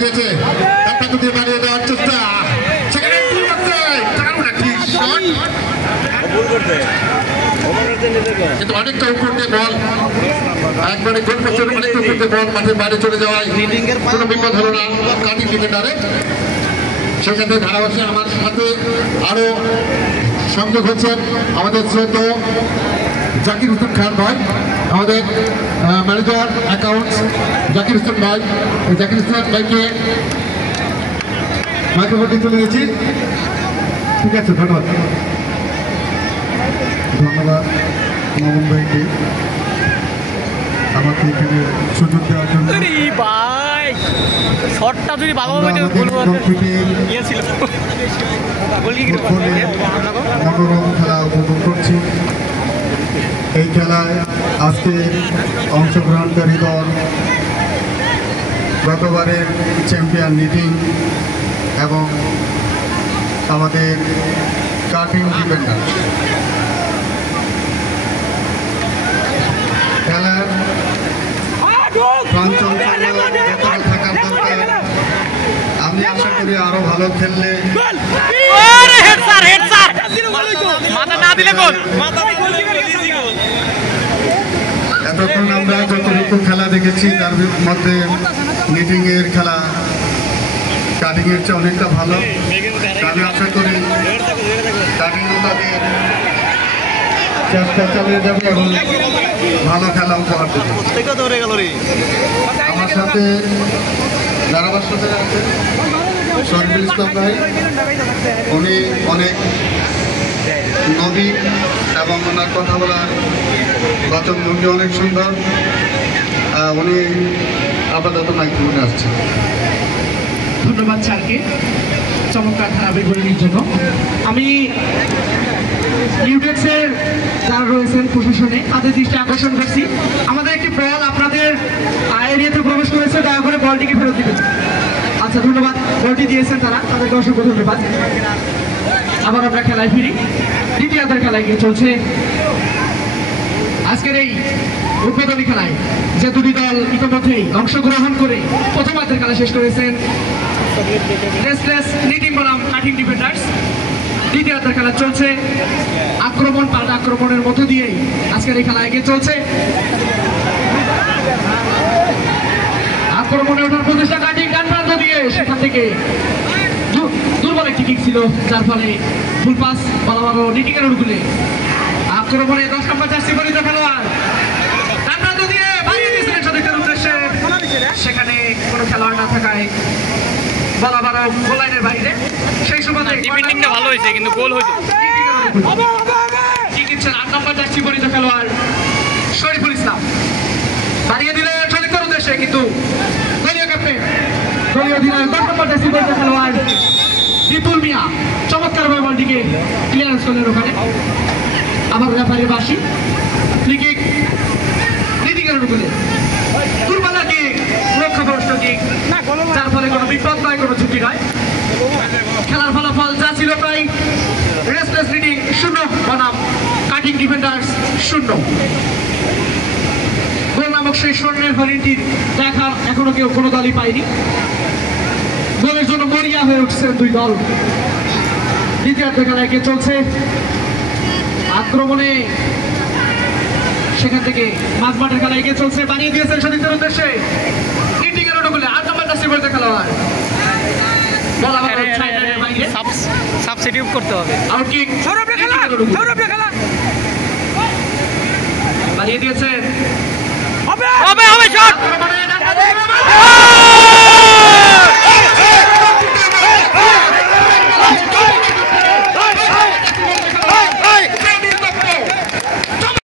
দিয়েছে একটা দিয়ে বানিয়ে দেওয়ার চেষ্টা সেখানে কিন্তু অনেকটা উপর দিয়ে বল একবারে গোল পোস্টের অনেকটা উপর দিয়ে বল মাঠের বাইরে চলে যাওয়ায় কোনো বিপদ হলো না কাটিং ডিফেন্ডারে। সেখানে ধারাভাষ্যে আমার সাথে আরো সংযোগ হচ্ছেন আমাদের শ্রদ্ধ জাকির হোসেন খান ভাই, আমাদের ম্যানেজার অ্যাকাউন্টস জাকির হোসেন ভাই। জাকির হোসেন ভাইকে মাইক্রোফোনটি তুলে দিয়েছি। ঠিক আছে, ধন্যবাদ। ধন্যবাদ মামুন ভাইকে আমাকে এখানে সুযোগ দেওয়ার জন্য। মনোরম খেলা উপভোগ করছি। এই খেলায় আজকে অংশগ্রহণকারী দল গতবারের চ্যাম্পিয়ন নিটিং এবং আমাদের কাটিং ডিফেন্ডার। খেলার থাকার দরকার। আমি আশা করি আরো ভালো খেললে এতক্ষণ আমরা যতটুকু খেলা দেখেছি তার মধ্যে নিটিং এর খেলা কাটিং এর চেয়ে অনেকটা ভালো। আমি আশা করি কাটিংও তাদের চেষ্টা চালিয়ে যাবে এবং ভালো খেলা উপহার দেবে। আমার সাথে ধারাভাষ্যতে আছে শরীফুল ইসলাম ভাই, উনি অনেক নবীন এবং ওনার কথা বলার বাচনভঙ্গি অনেক সুন্দর। উনি আপাতত মাইক্রোফোনে আসছেন। ধন্যবাদ স্যারকে চমৎকার ধারাবাহিকের জন্য। আমি ইউডেক্সের যারা রয়েছেন প্রশাসনে তাদের দৃষ্টি আকর্ষণ করছি, আমাদের একটি বল আপনাদের এরিয়াতে প্রবেশ করেছে, দয়া করে বলটিকে ফেরত দিবেন। আচ্ছা, ধন্যবাদ। বলটি দিয়েছেন তারা, তাদেরকে অসংখ্য ধন্যবাদ। আবার আমরা খেলায় ফিরি। দ্বিতীয়ার্ধের খেলায় গিয়ে চলছে আজকের এই উদ্বোধনী খেলায় যে দুটি দল ইতিমধ্যেই অংশগ্রহণ করে প্রথমার্ধের খেলা শেষ করেছেন রেসলেস নিটিং বনাম কাটিং ডিফেন্ডার্স। দ্বিতীয়ার্ধের খেলা চলছে আক্রমণ পাল্টা আক্রমণের মধ্য দিয়েই আজকের এই খেলা এগিয়ে চলছে। আক্রমণে ওঠার প্রচেষ্টা কাটিং ডান প্রান্ত দিয়ে, সেখান থেকে দুর্বল একটি কিক ছিল যার ফলে ফুল পাস বলা হলো নিটিং এর অনুকূলে। আক্রমণে 10 নম্বর জার্সি পরিহিত খেলোয়াড় ডান প্রান্ত দিয়ে বাড়িয়ে দিয়েছিলেন সতীর্থের উদ্দেশ্যে, সেখানে কোনো খেলোয়াড় না থাকায় বলা বারো গোল লাইনের বাইরে। সেই সময় ডিফেন্ডিংটা ভালো হয়েছে কিন্তু গোল হইতো। কি দিচ্ছেন 8 নম্বর জার্সি পরিহিত খেলোয়াড় শরীফুল ইসলাম, বাড়িয়ে দিলেন সতীর্থের উদ্দেশ্যে, কিন্তু দলীয় ক্যাপ্টেন দলীয় অধিনায়ক 10 নম্বর জার্সি পরিহিত খেলোয়াড় বিপুল মিয়া চমৎকারভাবে বলটিকে ক্লিয়ারেন্স করলেন ওখানে। আবার রেফারির বাঁশি, ফ্রি কিক নিটিং এর অনুকূলে। দুর্বলা কিক, লক্ষ্যভ্রষ্ট কিক, যার ফলে কোনো বিপদ নয়, কোনো ঝুঁকি নয়। খেলার ফলাফল যা ছিল প্রায় রেসলেস নিটিং 0 বনাম কাটিং ডিফেন্ডার্স 0। গোল নামক সেই স্বর্ণের হরিণটির দেখা এখনো কেউ কোনো দলই পায়নি। গোলের জন্য মরিয়া হয়ে উঠছেন দুই দল। দ্বিতীয়ার্ধ খেলা এগিয়ে চলছে আক্রমণে, সেখান থেকে মাঝমাঠের খেলা এগিয়ে চলছে, বানিয়ে দিয়েছেন সতীর্থের উদ্দেশ্যে নিটিং এর অনুকূলে 8 নম্বর জার্সি পরিহিত খেলোয়াড়। সাবস্টিটিউট করতে হবে। আউট কিক বানিয়ে দিয়েছেন